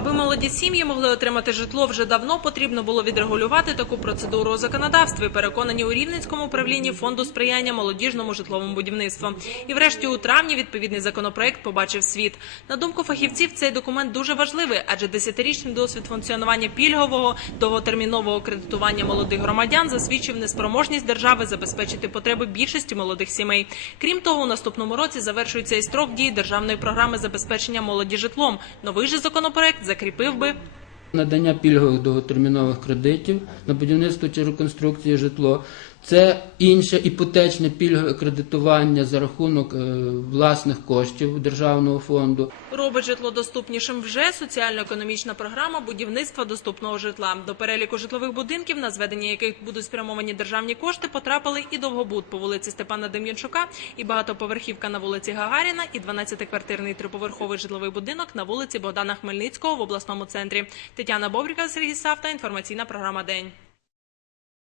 Аби молоді сім'ї могли отримати житло вже давно, потрібно було відрегулювати таку процедуру у законодавстві. Переконані у Рівненському управлінні фонду сприяння молодіжному житловому будівництву. І врешті у травні відповідний законопроект побачив світ. На думку фахівців, цей документ дуже важливий, адже десятирічний досвід функціонування пільгового довготермінового кредитування молодих громадян засвідчив неспроможність держави забезпечити потреби більшості молодих сімей. Крім того, у наступному році завершується і строк дії державної програми забезпечення молоді житлом. Новий же законопроект закріпив би Надання пільгових довготермінових кредитів на будівництво чи реконструкцію житло. Це інше іпотечне пільгове кредитування за рахунок е, власних коштів державного фонду. Робить житло доступнішим вже соціально-економічна програма будівництва доступного житла. До переліку житлових будинків, на зведення яких будуть спрямовані державні кошти, потрапили і довгобуд по вулиці Степана Дем'янчука, і багатоповерхівка на вулиці Гагаріна, і 12-квартирний триповерховий житловий будинок на вулиці Богдана Хмельницького в обласному центрі. Тетяна Бобріка, Сергій Савта. Інформаційна програма День.